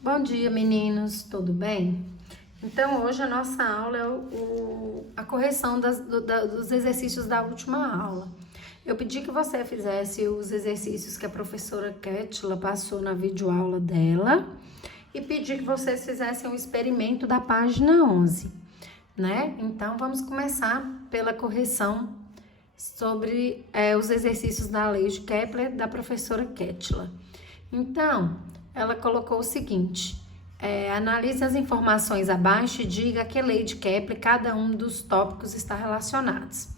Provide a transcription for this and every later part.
Bom dia, meninos, tudo bem? Então, hoje a nossa aula é a correção dos exercícios da última aula. Eu pedi que você fizesse os exercícios que a professora Kétila passou na videoaula dela e pedi que vocês fizessem um experimento da página 11, né? Então, vamos começar pela correção sobre os exercícios da lei de Kepler da professora Kétila. Então, ela colocou o seguinte: analise as informações abaixo e diga a que lei de Kepler cada um dos tópicos está relacionados.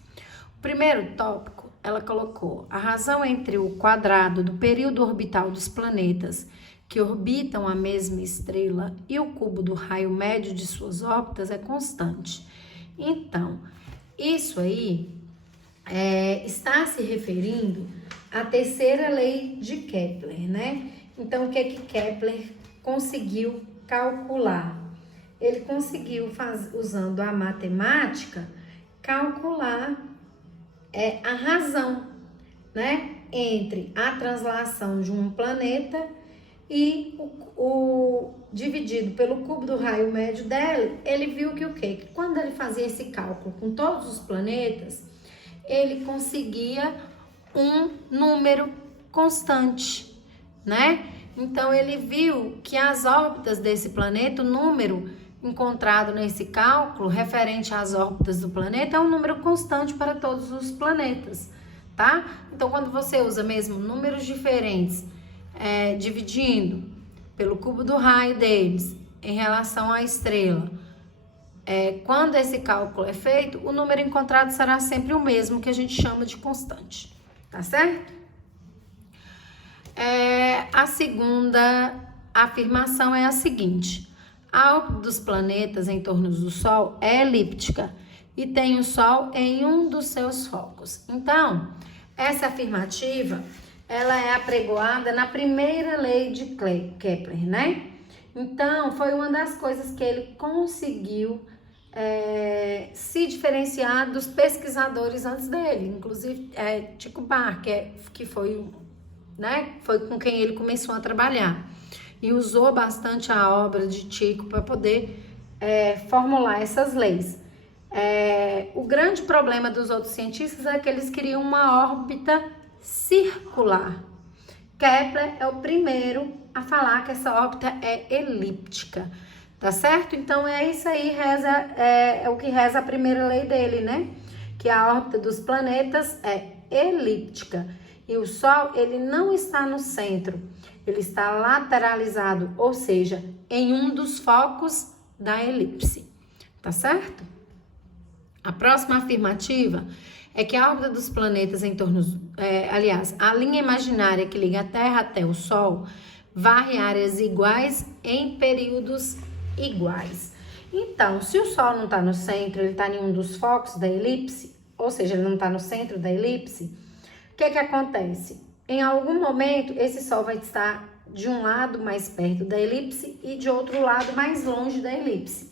O primeiro tópico, ela colocou: a razão entre o quadrado do período orbital dos planetas que orbitam a mesma estrela e o cubo do raio médio de suas órbitas é constante. Então, isso aí está se referindo à terceira lei de Kepler, né? Então, o que Kepler conseguiu calcular? Ele conseguiu, usando a matemática, calcular a razão, né, entre a translação de um planeta e o dividido pelo cubo do raio médio dele. Ele viu que o quê? Que quando ele fazia esse cálculo com todos os planetas, ele conseguia um número constante, né? Então, ele viu que as órbitas desse planeta, o número encontrado nesse cálculo referente às órbitas do planeta é um número constante para todos os planetas, tá? Então, quando você usa mesmo números diferentes, dividindo pelo cubo do raio deles em relação à estrela, quando esse cálculo é feito, o número encontrado será sempre o mesmo, que a gente chama de constante, tá certo? A segunda afirmação é a seguinte: a órbita dos planetas em torno do Sol é elíptica e tem o Sol em um dos seus focos. Então, essa afirmativa, ela é apregoada na primeira lei de Kepler, né? Então, foi uma das coisas que ele conseguiu se diferenciar dos pesquisadores antes dele, inclusive Tycho Brahe, que foi com quem ele começou a trabalhar e usou bastante a obra de Tycho para poder formular essas leis. O grande problema dos outros cientistas é que eles queriam uma órbita circular. Kepler é o primeiro a falar que essa órbita é elíptica, tá certo? Então, isso aí é o que reza a primeira lei dele, né? Que a órbita dos planetas é elíptica. E o Sol, ele não está no centro, ele está lateralizado, ou seja, em um dos focos da elipse, tá certo? A próxima afirmativa é que a órbita dos planetas em torno, a linha imaginária que liga a Terra até o Sol varre áreas iguais em períodos iguais. Então, se o Sol não está no centro, ele está em um dos focos da elipse, ou seja, ele não está no centro da elipse, o que acontece? Em algum momento, esse Sol vai estar de um lado mais perto da elipse e de outro lado mais longe da elipse.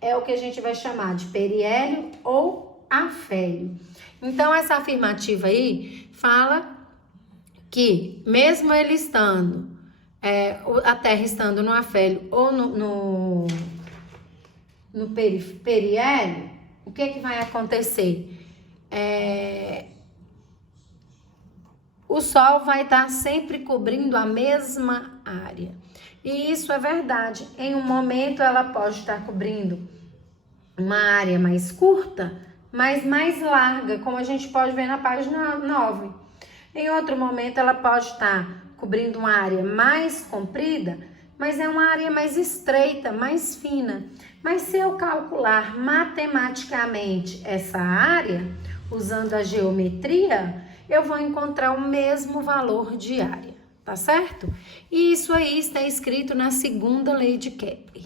É o que a gente vai chamar de periélio ou afélio. Então, essa afirmativa aí fala que, mesmo ele estando, a Terra estando no afélio ou no periélio, o que vai acontecer? O Sol vai estar sempre cobrindo a mesma área. E isso é verdade. Em um momento, ela pode estar cobrindo uma área mais curta, mas mais larga, como a gente pode ver na página 9. Em outro momento, ela pode estar cobrindo uma área mais comprida, mas é uma área mais estreita, mais fina. Mas se eu calcular matematicamente essa área, usando a geometria, eu vou encontrar o mesmo valor de área, tá certo? E isso aí está escrito na segunda lei de Kepler.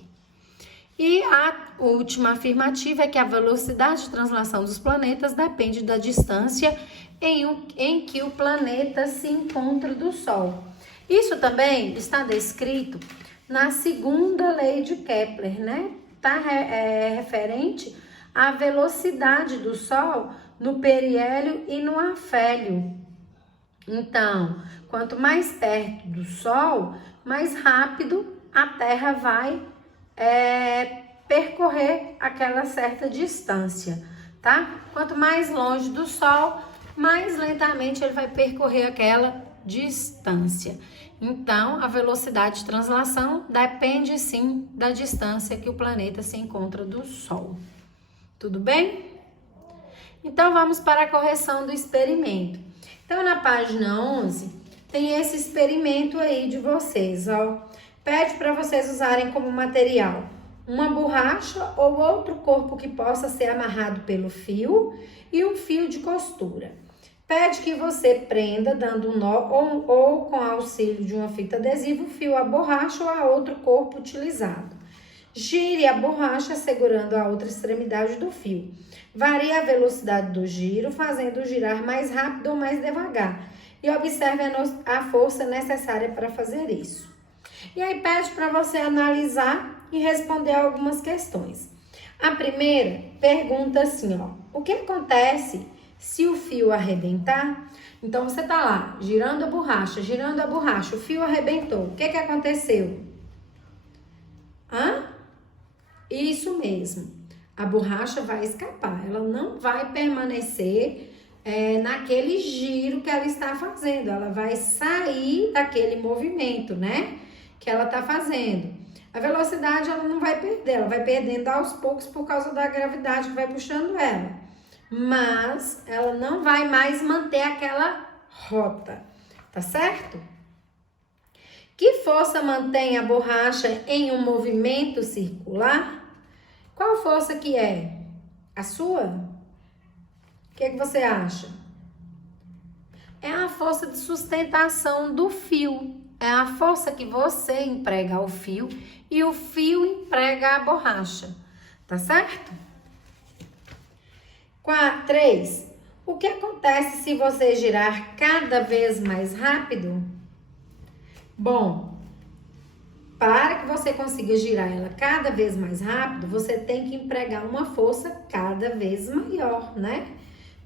E a última afirmativa é que a velocidade de translação dos planetas depende da distância em que o planeta se encontra do Sol. Isso também está descrito na segunda lei de Kepler, né? Está referente à velocidade do Sol no periélio e no afélio. Então, quanto mais perto do Sol, mais rápido a Terra vai percorrer aquela certa distância, tá? Quanto mais longe do Sol, mais lentamente ele vai percorrer aquela distância. Então, a velocidade de translação depende sim da distância que o planeta se encontra do Sol. Tudo bem? Então, vamos para a correção do experimento. Então, na página 11, tem esse experimento aí de vocês, ó. Pede para vocês usarem como material uma borracha ou outro corpo que possa ser amarrado pelo fio e um fio de costura. Pede que você prenda dando um nó ou com auxílio de uma fita adesiva o fio à borracha ou a outro corpo utilizado. Gire a borracha segurando a outra extremidade do fio. Varie a velocidade do giro, fazendo girar mais rápido ou mais devagar. E observe a força necessária para fazer isso. E aí pede para você analisar e responder algumas questões. A primeira pergunta assim, ó. O que acontece se o fio arrebentar? Então, você tá lá, girando a borracha, o fio arrebentou. O que aconteceu? Isso mesmo. A borracha vai escapar. Ela não vai permanecer naquele giro que ela está fazendo. Ela vai sair daquele movimento, né? Que ela tá fazendo. A velocidade ela não vai perder, ela vai perdendo aos poucos por causa da gravidade que vai puxando ela. Mas ela não vai mais manter aquela rota, tá certo? Que força mantém a borracha em um movimento circular? Qual força que é? A sua? O que você acha? É a força de sustentação do fio. É a força que você emprega ao fio e o fio emprega a borracha, tá certo? 3. O que acontece se você girar cada vez mais rápido? Bom, para que você consiga girar ela cada vez mais rápido, você tem que empregar uma força cada vez maior, né?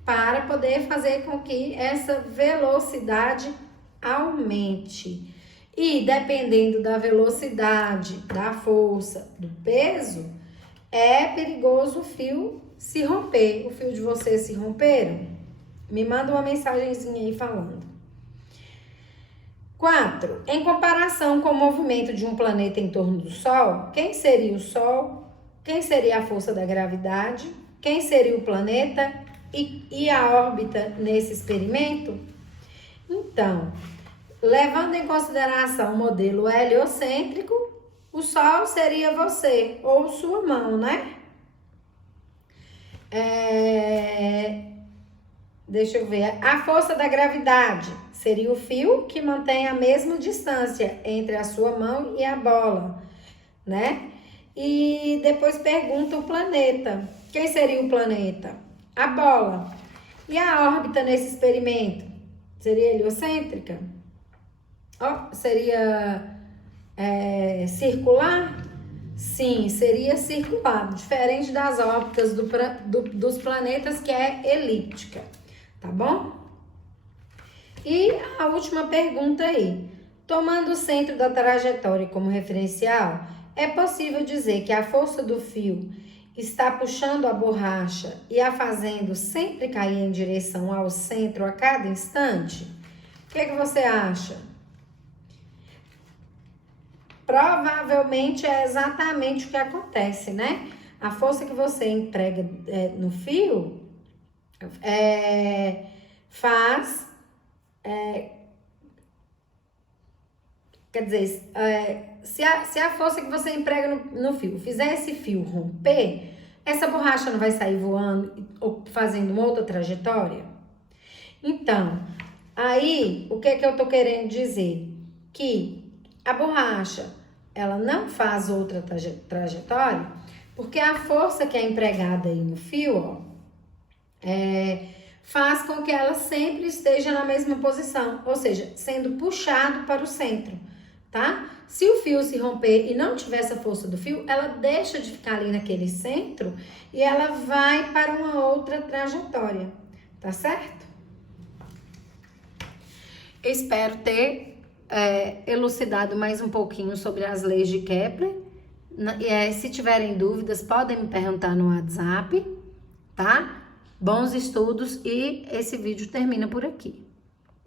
Para poder fazer com que essa velocidade aumente. E dependendo da velocidade, da força, do peso, é perigoso o fio se romper. O fio de vocês se romperam? Me manda uma mensagenzinha aí falando. 4. Em comparação com o movimento de um planeta em torno do Sol, quem seria o Sol? Quem seria a força da gravidade? Quem seria o planeta? E a órbita nesse experimento? Então, levando em consideração o modelo heliocêntrico, o Sol seria você ou sua mão, né? Deixa eu ver. A força da gravidade seria o fio que mantém a mesma distância entre a sua mão e a bola, né? E depois pergunta o planeta. Quem seria o planeta? A bola. E a órbita nesse experimento? Seria heliocêntrica? Seria circular? Sim, seria circular, diferente das órbitas dos planetas, que é elíptica, tá bom? E a última pergunta aí. Tomando o centro da trajetória como referencial, é possível dizer que a força do fio está puxando a borracha e a fazendo sempre cair em direção ao centro a cada instante? O que você acha? Provavelmente é exatamente o que acontece, né? A força que você emprega no fio faz... quer dizer, se a força que você emprega no fio fizer esse fio romper, essa borracha não vai sair voando ou fazendo uma outra trajetória? Então, aí, o que eu tô querendo dizer? Que a borracha, ela não faz outra trajetória, porque a força que é empregada aí no fio, faz com que ela sempre esteja na mesma posição, ou seja, sendo puxado para o centro, tá? Se o fio se romper e não tiver essa força do fio, ela deixa de ficar ali naquele centro e ela vai para uma outra trajetória, tá certo? Eu espero ter elucidado mais um pouquinho sobre as leis de Kepler. Se tiverem dúvidas, podem me perguntar no WhatsApp, tá? Bons estudos e esse vídeo termina por aqui.